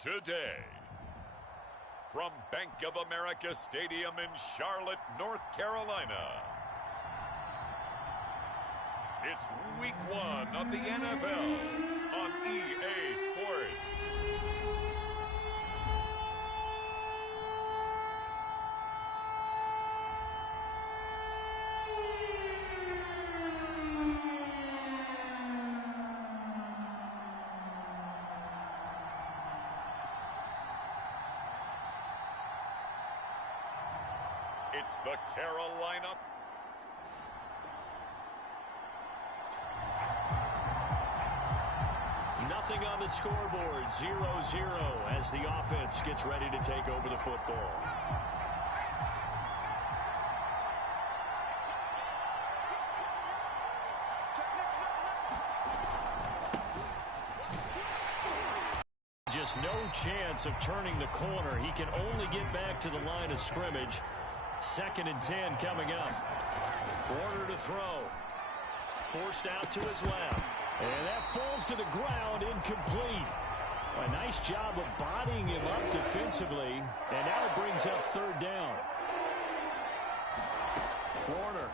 today. From Bank of America Stadium in Charlotte, North Carolina, it's Week 1 of the NFL on EA Sports. It's the Carolina Nothing on the scoreboard, 0-0 as the offense gets ready to take over the football. Just no chance of turning the corner. He can only get back to the line of scrimmage. 2nd and 10 coming up. Warner to throw. Forced out to his left. And that falls to the ground, incomplete. A nice job of bodying him up defensively. And now it brings up 3rd down. Warner.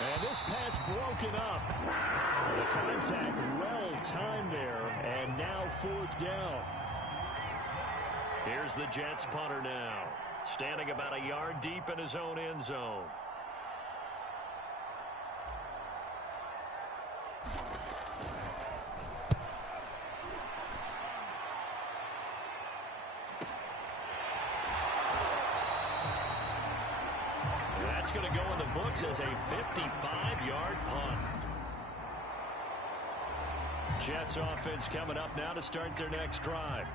And this pass broken up. The contact well timed there. And now 4th down. Here's the Jets punter now. Standing about a yard deep in his own end zone. That's going to go in the books as a 55-yard punt. Jets offense coming up now to start their next drive.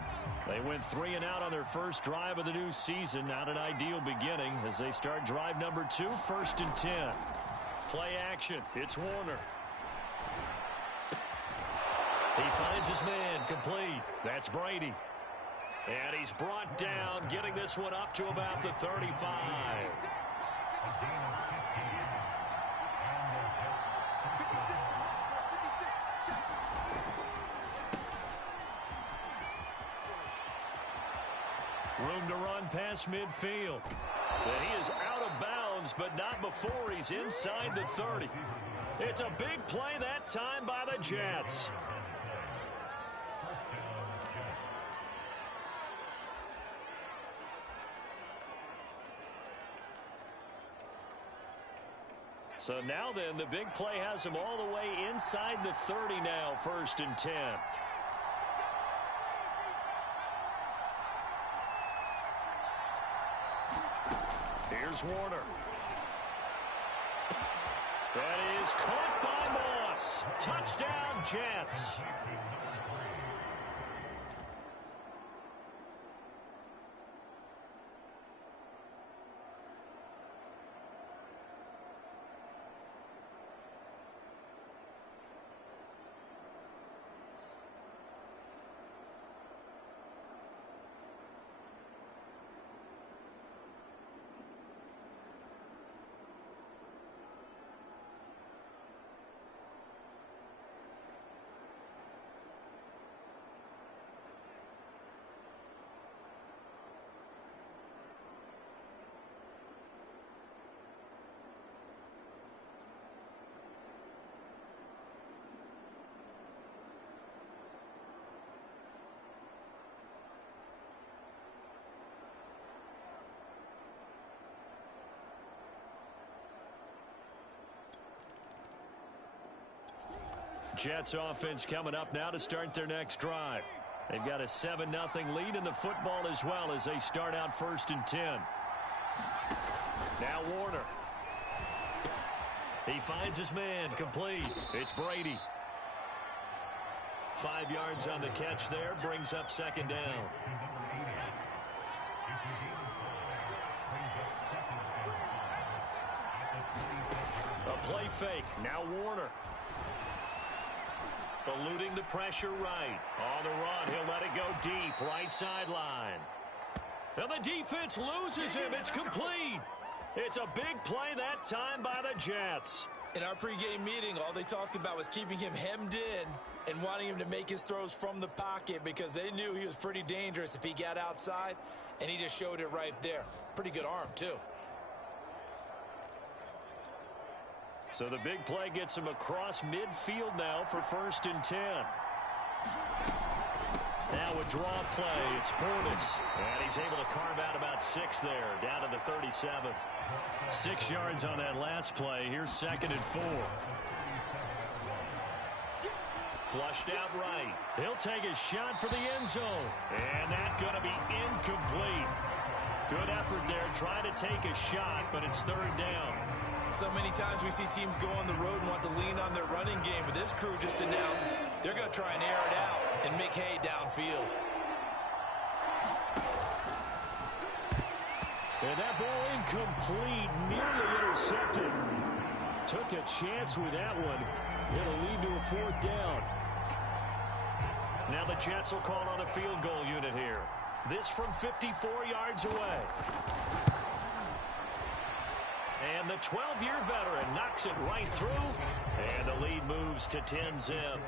They went 3 and out on their first drive of the new season. Not an ideal beginning as they start drive number 2, 1st and 10. Play action. It's Warner. He finds his man complete. That's Brady. And he's brought down, getting this one up to about the 35. Room to run past midfield. And he is out of bounds, but not before he's inside the 30. It's a big play that time by the Jets. So now then, the big play has him all the way inside the 30 now, 1st and 10. Here's Warner. That is caught by Moss. Touchdown, Jets. Jets offense coming up now to start their next drive. They've got a 7-0 lead in the football as well as they start out 1st and 10. Now Warner. He finds his man complete. It's Brady. 5 yards on the catch there, brings up 2nd down. A play fake. Now Warner. Eluding the pressure right. On the run, he'll let it go deep, right sideline. And the defense loses him. It's complete. It's a big play that time by the Jets. In our pregame meeting, all they talked about was keeping him hemmed in. and wanting him to make his throws from the pocket because they knew he was pretty dangerous if he got outside, and he just showed it right there. Pretty good arm, too. So the big play gets him across midfield now for 1st and 10. Now a draw play. It's Portis. And he's able to carve out about 6 there, down to the 37. 6 yards on that last play. Here's 2nd and 4. Flushed out right. He'll take a shot for the end zone. And that's going to be incomplete. Good effort there, trying to take a shot, but it's 3rd down. So many times we see teams go on the road and want to lean on their running game, but this crew just announced they're going to try and air it out and make hay downfield. And that ball incomplete, nearly intercepted. Took a chance with that one. It'll lead to a 4th down. Now the Jets will call on the field goal unit here. This from 54 yards away. And the 12-year veteran knocks it right through. And the lead moves to 10-zip.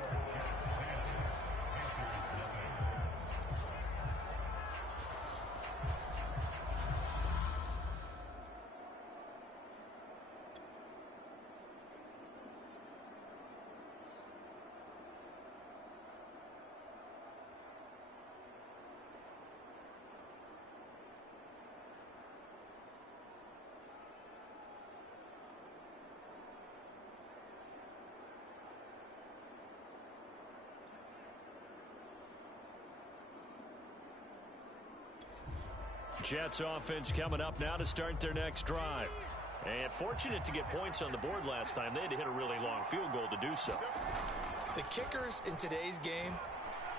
Jets offense coming up now to start their next drive. And fortunate to get points on the board last time. They had to hit a really long field goal to do so. The kickers in today's game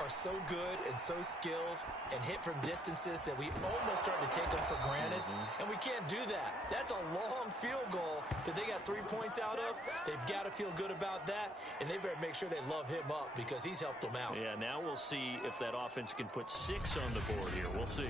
are so good and so skilled and hit from distances that we almost start to take them for granted. And we can't do that. That's a long field goal that they got 3 points out of. They've got to feel good about that, and they better make sure they love him up because he's helped them out. Yeah, now we'll see if that offense can put 6 on the board here. We'll see.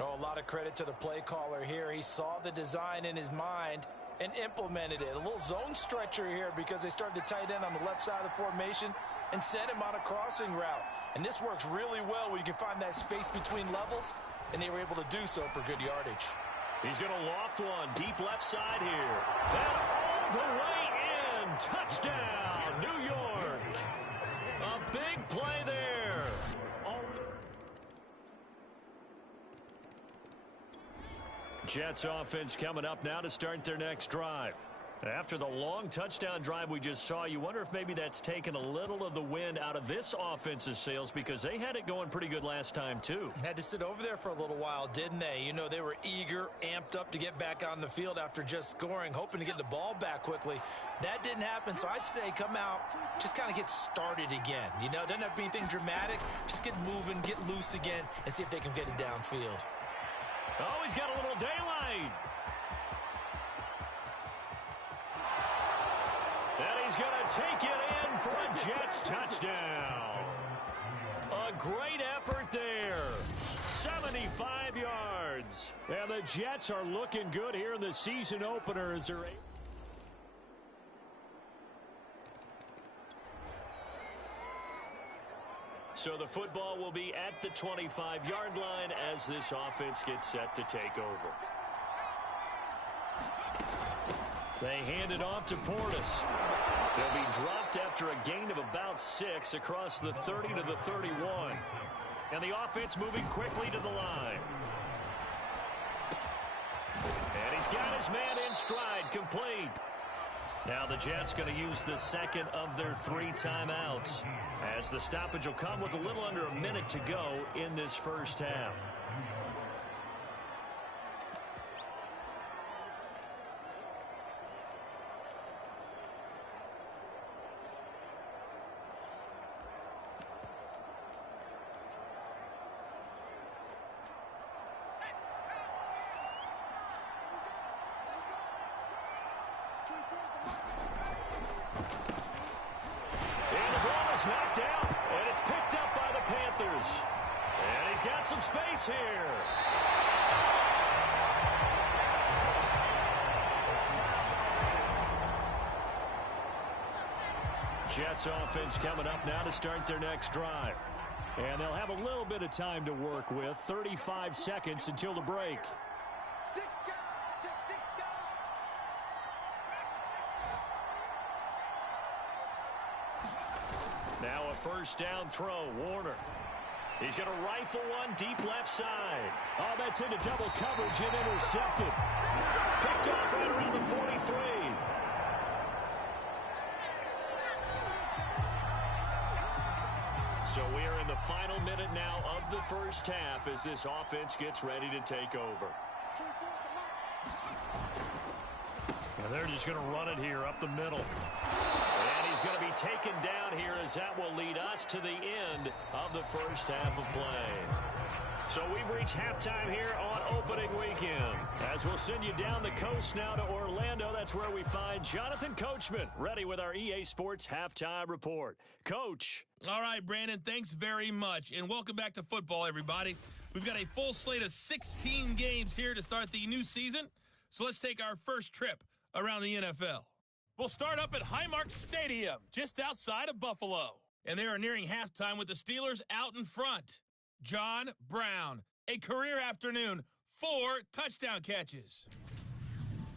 Oh, a lot of credit to the play caller here. He saw the design in his mind and implemented it. A little zone stretcher here because they started the tight end on the left side of the formation and sent him on a crossing route. And this works really well when you can find that space between levels, and they were able to do so for good yardage. He's going to loft one deep left side here. And all the way in. Touchdown, New York. A big play there. Jets offense coming up now to start their next drive. After the long touchdown drive we just saw, you wonder if maybe that's taken a little of the wind out of this offense's sails because they had it going pretty good last time too. Had to sit over there for a little while, didn't they? You know, they were eager, amped up to get back on the field after just scoring, hoping to get the ball back quickly. That didn't happen, so I'd say come out, just kind of get started again. You know, it doesn't have to be anything dramatic. Just get moving, get loose again, and see if they can get it downfield. Oh, he's got a little daylight. And he's going to take it in for a Jets touchdown. A great effort there. 75 yards. And the Jets are looking good here in the season opener as they're So the football will be at the 25-yard line as this offense gets set to take over. They hand it off to Portis. They'll be dropped after a gain of about 6 across the 30 to the 31. And the offense moving quickly to the line. And he's got his man in stride, complete. Now the Jets going to use the second of their 3 timeouts as the stoppage will come with a little under a minute to go in this first half. Knocked out, and it's picked up by the Panthers. And he's got some space here. Jets offense coming up now to start their next drive. And they'll have a little bit of time to work with. 35 seconds until the break. Now a first down throw. Warner. He's going to rifle one deep left side. Oh, that's into double coverage and intercepted. Picked off right around the 43. So we are in the final minute now of the first half as this offense gets ready to take over. And they're just going to run it here up the middle. And he's going to be taken down here as that will lead us to the end of the first half of play. So we've reached halftime here on opening weekend. As we'll send you down the coast now to Orlando, that's where we find Jonathan Coachman, ready with our EA Sports Halftime Report. Coach. All right, Brandon, thanks very much. And welcome back to football, everybody. We've got a full slate of 16 games here to start the new season. So let's take our first trip around the NFL. We'll start up at Highmark Stadium, just outside of Buffalo. And they are nearing halftime with the Steelers out in front. John Brown, a career afternoon, 4 touchdown catches.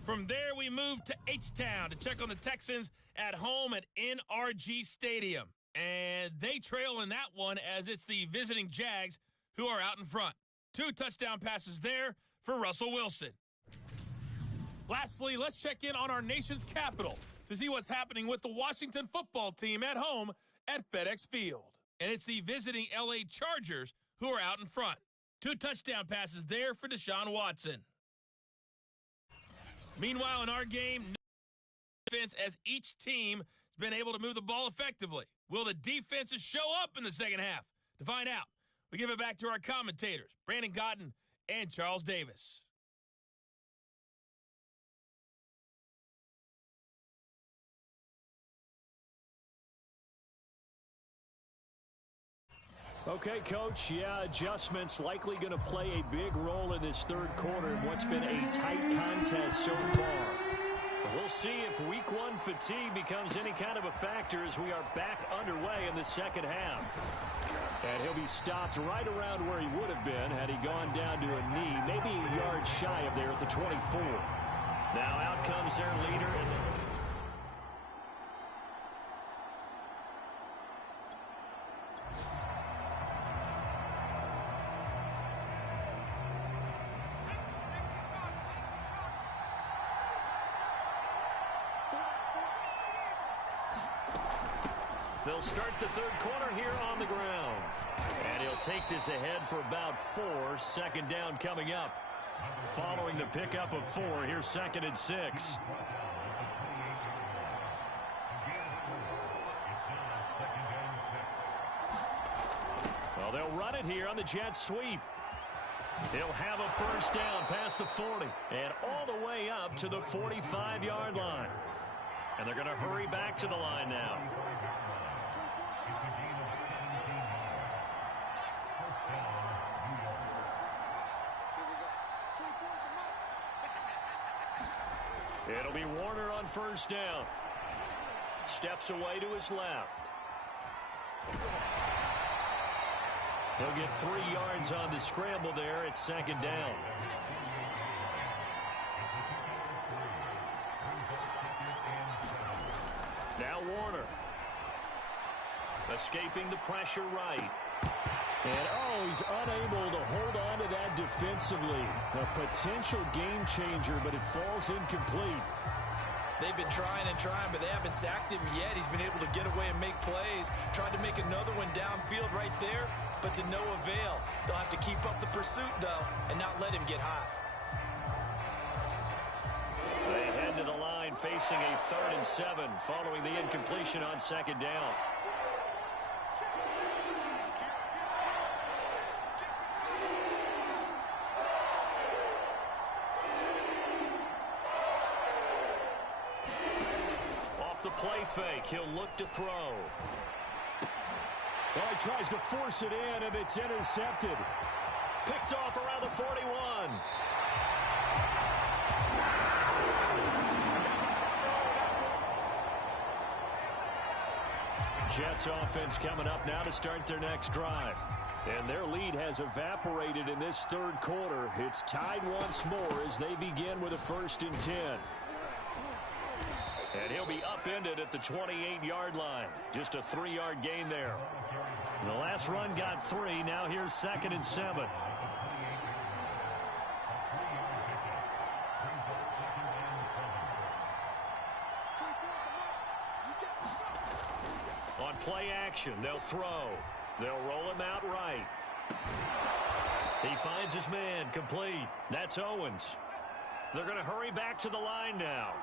From there, we move to H-Town to check on the Texans at home at NRG Stadium. And they trail in that one as it's the visiting Jags who are out in front. 2 touchdown passes there for Russell Wilson. Lastly, let's check in on our nation's capital to see what's happening with the Washington football team at home at FedEx Field. And it's the visiting LA Chargers who are out in front. 2 touchdown passes there for Deshaun Watson. Meanwhile, in our game, no defense as each team has been able to move the ball effectively. Will the defenses show up in the second half? To find out, we give it back to our commentators, Brandon Cotton and Charles Davis. Okay, Coach, yeah, adjustments likely going to play a big role in this third quarter in what's been a tight contest so far. We'll see if week 1 fatigue becomes any kind of a factor as we are back underway in the second half. And he'll be stopped right around where he would have been had he gone down to a knee, maybe a yard shy of there at the 24. Now out comes their leader. They'll start the third quarter here on the ground. And he'll take this ahead for about 4. Second down coming up. Following the pickup of 4, here's 2nd and 6. Well, they'll run it here on the jet sweep. He'll have a first down past the 40 and all the way up to the 45-yard line. And they're going to hurry back to the line now. It'll be Warner on first down. Steps away to his left. He'll get 3 yards on the scramble there at 2nd down. Now Warner. Escaping the pressure right. And, he's unable to hold on to that defensively. A potential game changer, but it falls incomplete. They've been trying and trying, but they haven't sacked him yet. He's been able to get away and make plays. Tried to make another one downfield right there, but to no avail. They'll have to keep up the pursuit, though, and not let him get hot. They head to the line facing a 3rd and 7 following the incompletion on 2nd down. Play fake. He'll look to throw. Well, he tries to force it in, and it's intercepted. Picked off around the 41. Jets offense coming up now to start their next drive. And their lead has evaporated in this third quarter. It's tied once more as they begin with a 1st and 10. And he'll be upended at the 28-yard line. Just a 3-yard gain there. The last run got 3. Now here's 2nd and 7. On play action, they'll throw. They'll roll him out right. He finds his man, complete. That's Owens. They're going to hurry back to the line now.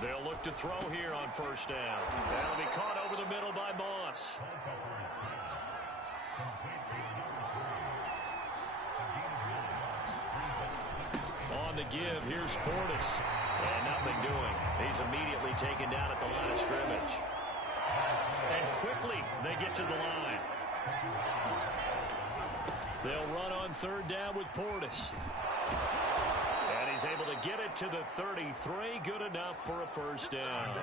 They'll look to throw here on 1st down. That'll be caught over the middle by Moss. On the give, here's Portis. And nothing doing. He's immediately taken down at the line of scrimmage. And quickly, they get to the line. They'll run on 3rd down with Portis. And he's able to get it to the 33. Good enough for a 1st down.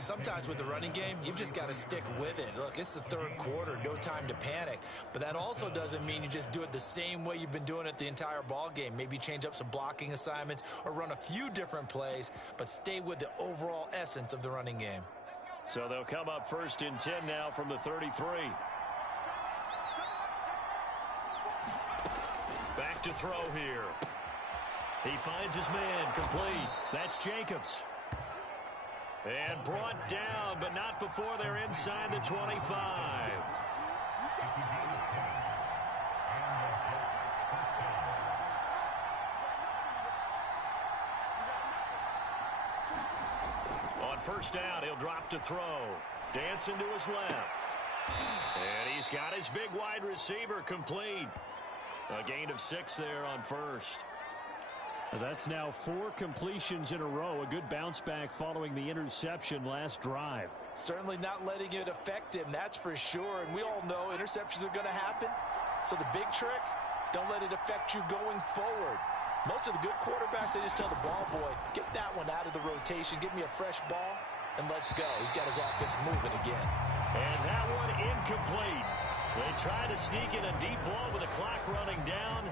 Sometimes with the running game, you've just got to stick with it. Look, it's the 3rd quarter, no time to panic. But that also doesn't mean you just do it the same way you've been doing it the entire ball game. Maybe change up some blocking assignments or run a few different plays, but stay with the overall essence of the running game. So they'll come up 1st and 10 now from the 33. Back to throw here. He finds his man, complete. That's Jacobs. And brought down, but not before they're inside the 25. On 1st down, he'll drop to throw. Dancing to his left. And he's got his big wide receiver complete. A gain of 6 there on 1st. That's now 4 completions in a row. A good bounce back following the interception last drive. Certainly not letting it affect him, that's for sure. And we all know interceptions are going to happen. So the big trick, don't let it affect you going forward. Most of the good quarterbacks, they just tell the ball boy, get that one out of the rotation, give me a fresh ball, and let's go. He's got his offense moving again. And that one incomplete. They try to sneak in a deep ball with the clock running down,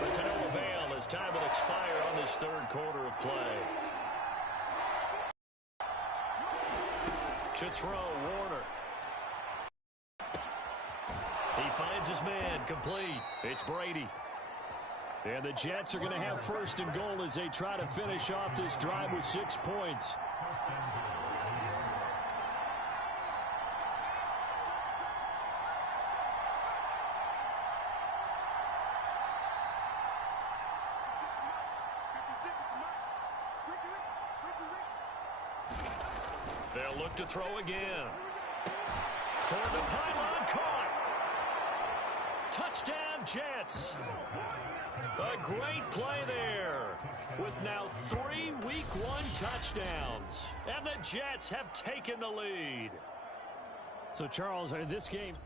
but to no avail as time will expire on this 3rd quarter of play. To throw, Warner. He finds his man, complete. It's Brady. And the Jets are going to have 1st and goal as they try to finish off this drive with 6 points. They'll look to throw again. Toward the pylon, caught. Touchdown, Jets. A great play there with now 3 Week 1 touchdowns. And the Jets have taken the lead. So, Charles, this game...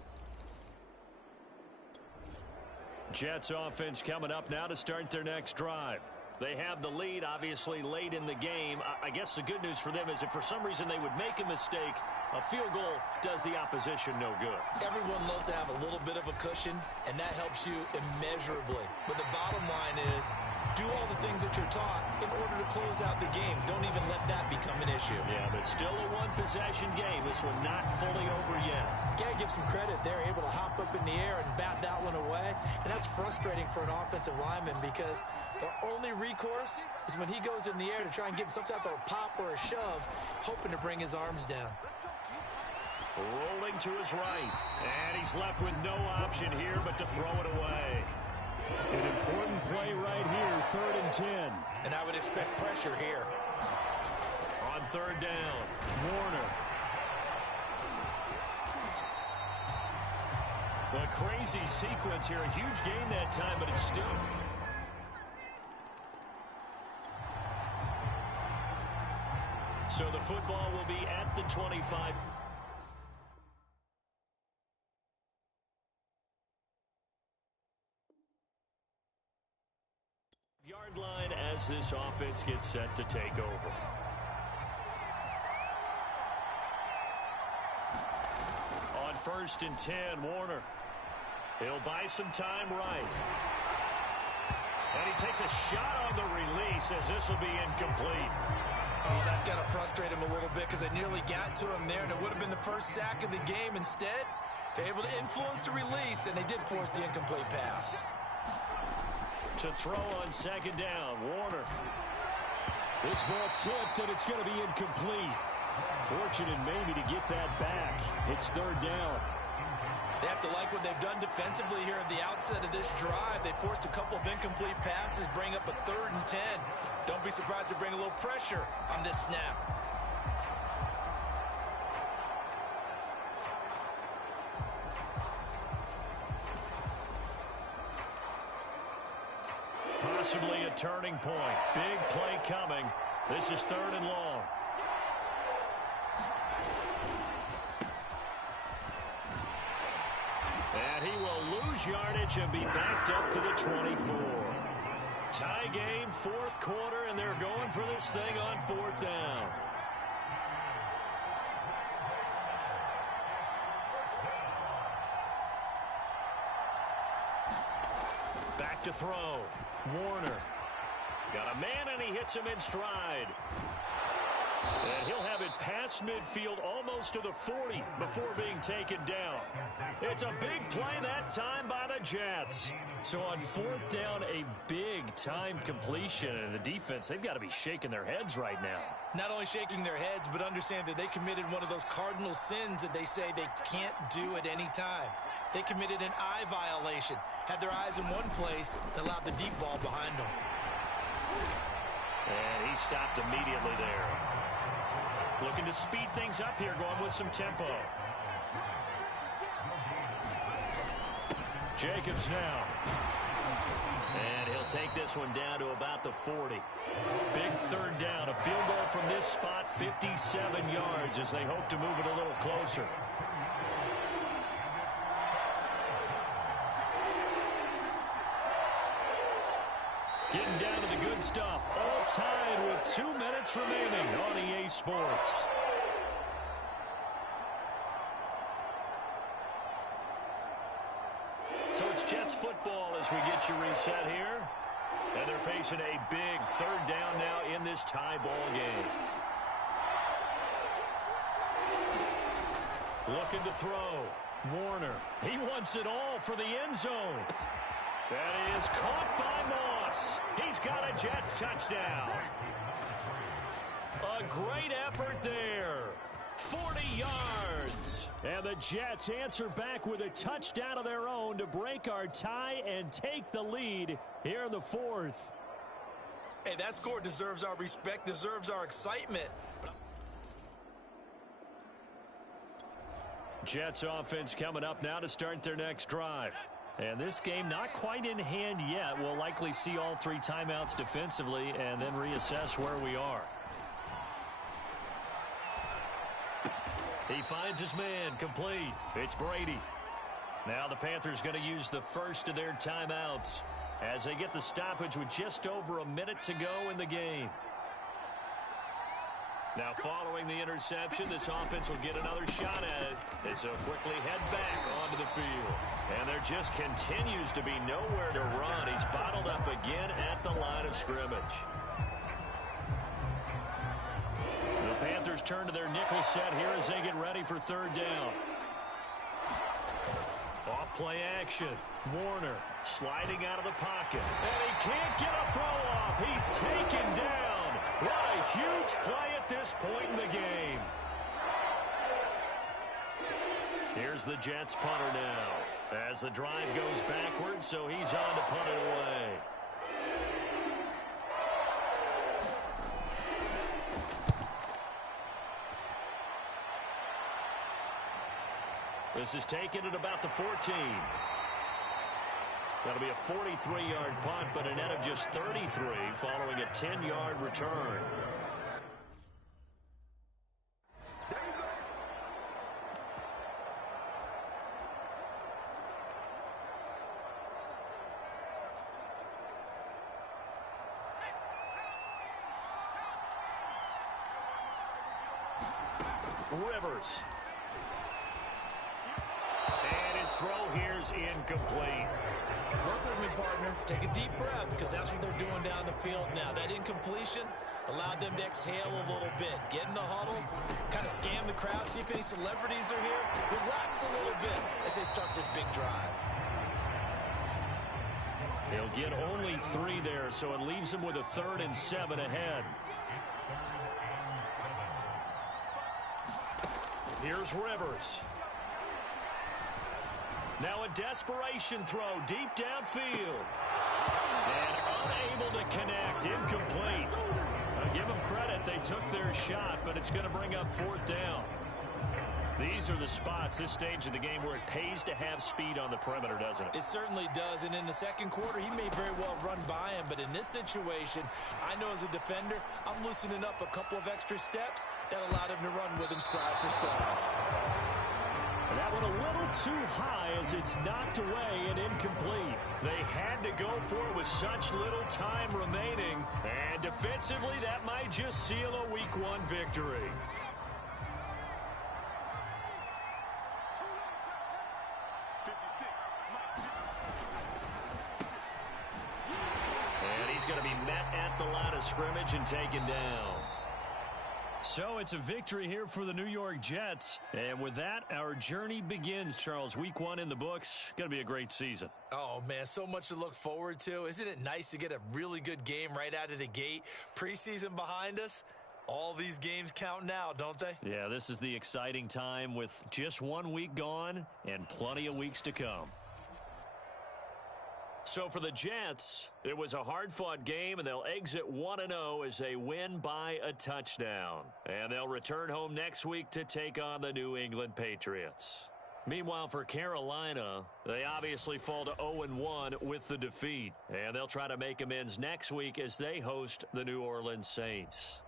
Jets offense coming up now to start their next drive. They have the lead, obviously, late in the game. I guess the good news for them is if for some reason they would make a mistake, a field goal does the opposition no good. Everyone loves to have a little bit of a cushion, and that helps you immeasurably. But the bottom line is, do all the things that you're taught in order to close out the game. Don't even let that become an issue. Yeah, but still a one-possession game. This one not fully over yet. You got to give some credit. They're able to hop up in the air and bat that one away. And that's frustrating for an offensive lineman because their only recourse is when he goes in the air to try and give some type of a pop or a shove, hoping to bring his arms down. Rolling to his right. And he's left with no option here but to throw it away. An important play right here, 3rd and 10. And I would expect pressure here. On 3rd down, Warner. A crazy sequence here. A huge gain that time, but it's still. So the football will be at the 25. Yard line as this offense gets set to take over. On 1st and 10, Warner. He'll buy some time right. And he takes a shot on the release as this will be incomplete. Oh, that's got to frustrate him a little bit because they nearly got to him there, and it would have been the first sack of the game. Instead, they're able to influence the release, and they did force the incomplete pass. To throw on 2nd down, Warner. This ball tipped, and it's going to be incomplete. Fortunate maybe to get that back. It's 3rd down. They have to like what they've done defensively here at the outset of this drive. They forced a couple of incomplete passes, bring up a 3rd and 10. Don't be surprised to bring a little pressure on this snap. Possibly a turning point. Big play coming. This is 3rd and long. And he will lose yardage and be backed up to the 24. Tie game, 4th quarter, and they're going for this thing on 4th down. Back to throw. Warner. Got a man, and he hits him in stride. And he'll have it past midfield almost to the 40 before being taken down. It's a big play that time by the Jets. So on 4th down, a big time completion. And the defense, they've got to be shaking their heads right now. Not only shaking their heads, but understand that they committed one of those cardinal sins that they say they can't do at any time. They committed an eye violation, had their eyes in one place, and allowed the deep ball behind them. And he stopped immediately there. Looking to speed things up here, going with some tempo. Jacobs now. And he'll take this one down to about the 40. Big 3rd down. A field goal from this spot, 57 yards as they hope to move it a little closer. Getting down to the good stuff. All tied with 2 minutes remaining on EA Sports. So it's Jets football as we get you reset here. And they're facing a big 3rd down now in this tie ball game. Looking to throw. Warner. He wants it all for the end zone. That is caught by Moss. He's got a Jets touchdown. A great effort there. 40 yards. And the Jets answer back with a touchdown of their own to break our tie and take the lead here in the 4th. Hey, that score deserves our respect, deserves our excitement. Jets offense coming up now to start their next drive. And this game not quite in hand yet. We'll likely see all 3 timeouts defensively and then reassess where we are. He finds his man, complete. It's Brady. Now the Panthers going to use the first of their timeouts as they get the stoppage with just over a minute to go in the game. Now following the interception, this offense will get another shot at it as they'll quickly head back onto the field. And there just continues to be nowhere to run. He's bottled up again at the line of scrimmage. The Panthers turn to their nickel set here as they get ready for 3rd down. Off play action. Warner sliding out of the pocket. And he can't get a throw off. He's taken down. What a huge play at this point in the game. Here's the Jets punter now as the drive goes backwards, so he's on to punt it away. This is taken at about the 14. That'll be a 43-yard punt, but a net of just 33 following a 10-yard return. Rivers. And his throw here's incomplete. Work with me, partner. Take a deep breath, because that's what they're doing down the field now. That incompletion allowed them to exhale a little bit. Get in the huddle, kind of scan the crowd, see if any celebrities are here. Relax a little bit as they start this big drive. They'll get only 3 there, so it leaves them with a 3rd and 7 ahead. Here's Rivers. Now a desperation throw deep downfield. And unable to connect. Incomplete. I'll give them credit. They took their shot, but it's going to bring up 4th down. These are the spots, this stage of the game, where it pays to have speed on the perimeter, doesn't it? It certainly does, and in the second quarter, he may very well run by him, but in this situation, I know as a defender, I'm loosening up a couple of extra steps that allowed him to run with him stride for stride. And that went a little too high as it's knocked away and incomplete. They had to go for it with such little time remaining, and defensively, that might just seal a Week 1 victory. Going to be met at the line of scrimmage and taken down. So it's a victory here for the New York Jets. And with that, our journey begins, Charles. Week 1 in the books. Going to be a great season. Oh, man, so much to look forward to. Isn't it nice to get a really good game right out of the gate? Preseason behind us. All these games count now, don't they? Yeah, this is the exciting time with just 1 week gone and plenty of weeks to come. So for the Jets, it was a hard-fought game, and they'll exit 1-0 as they win by a touchdown. And they'll return home next week to take on the New England Patriots. Meanwhile, for Carolina, they obviously fall to 0-1 with the defeat. And they'll try to make amends next week as they host the New Orleans Saints.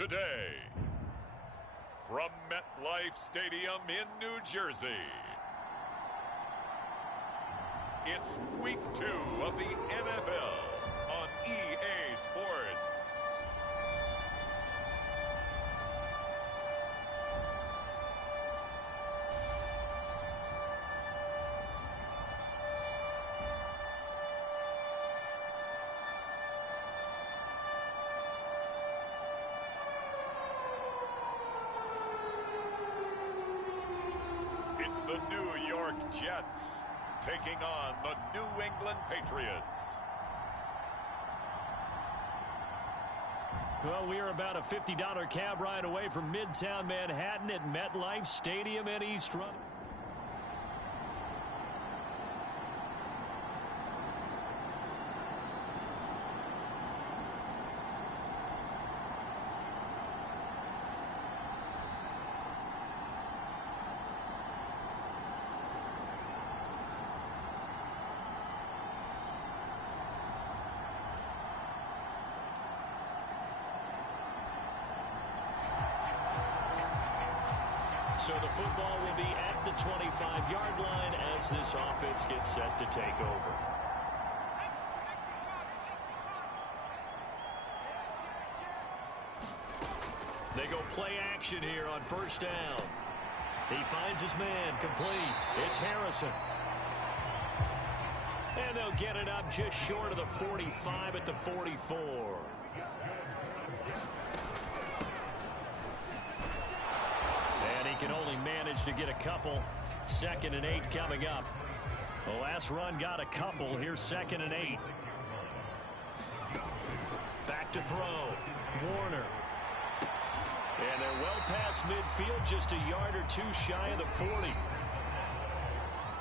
today, from MetLife Stadium in New Jersey, it's Week 2 of the NFL on EA Sports. It's the New York Jets taking on the New England Patriots. Well, we are about a $50 cab ride away from Midtown Manhattan at MetLife Stadium in East Rutherford. So the football will be at the 25-yard line as this offense gets set to take over. They go play action here on first down. He finds his man, complete. It's Harrison. And they'll get it up just short of the 45 at the 44. Can only manage to get a couple. 2nd and 8 coming up. The last run got a couple. Here's 2nd and 8. Back to throw. Warner. And they're well past midfield, just a yard or two shy of the 40.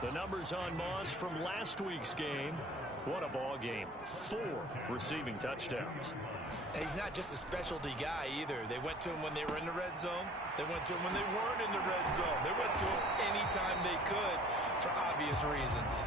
The numbers on Moss from last week's game. What a ball game. 4 receiving touchdowns. He's not just a specialty guy either. They went to him when they were in the red zone. They went to him when they weren't in the red zone. They went to him anytime they could for obvious reasons.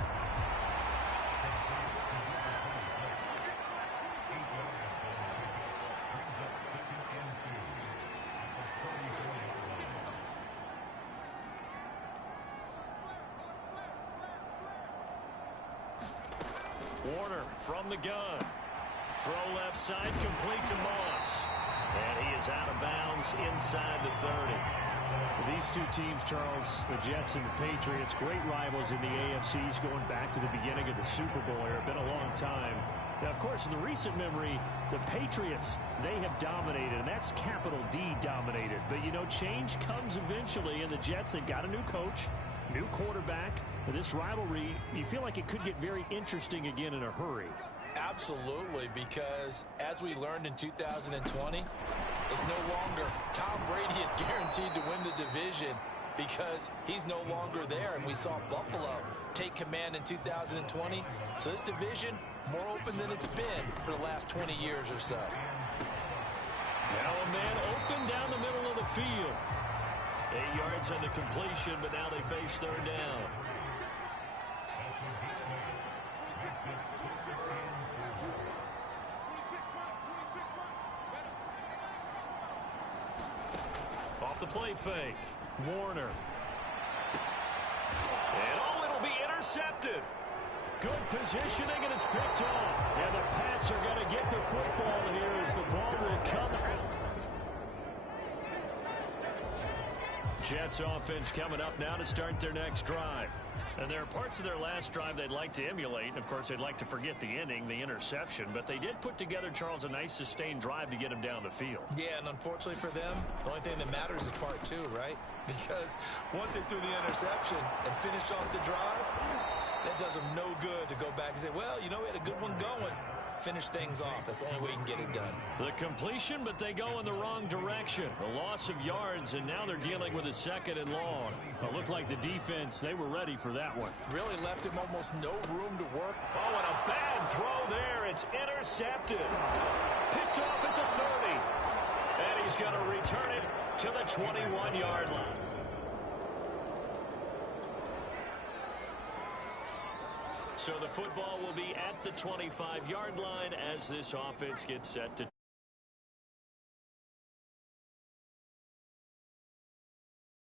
Warner from the gun. Throw left side, complete to Moss. And he is out of bounds inside the 30. These two teams, Charles, the Jets and the Patriots, great rivals in the AFCs going back to the beginning of the Super Bowl era. Been a long time. Now, of course, in the recent memory, the Patriots, they have dominated, and that's capital D dominated. But, you know, change comes eventually, and the Jets, they've got a new coach, new quarterback. This rivalry, you feel like it could get very interesting again in a hurry. Absolutely, because as we learned in 2020, it's no longer Tom Brady is guaranteed to win the division because he's no longer there. And we saw Buffalo take command in 2020. So this division, more open than it's been for the last 20 years or so. Now a man open down the middle of the field. 8 yards on the completion, but now they face 3rd down. Off the play fake. Warner. And it'll be intercepted. Good positioning, and it's picked off. And the Pats are going to get the football here as the ball will come out. Jets offense coming up now to start their next drive. And there are parts of their last drive they'd like to emulate. And, of course, they'd like to forget the ending, the interception. But they did put together, Charles, a nice sustained drive to get them down the field. Yeah, and unfortunately for them, the only thing that matters is part 2, right? Because once they threw the interception and finished off the drive, that does them no good to go back and say, well, you know, we had a good one going. Finish things off. That's the only way you can get it done. The completion, but they go in the wrong direction. A loss of yards, and now they're dealing with a 2nd and long. It looked like the defense, they were ready for that one. Really left him almost no room to work. Oh, and a bad throw there. It's intercepted. Picked off at the 30. And he's going to return it to the 21-yard line. So the football will be at the 25-yard line as this offense gets set to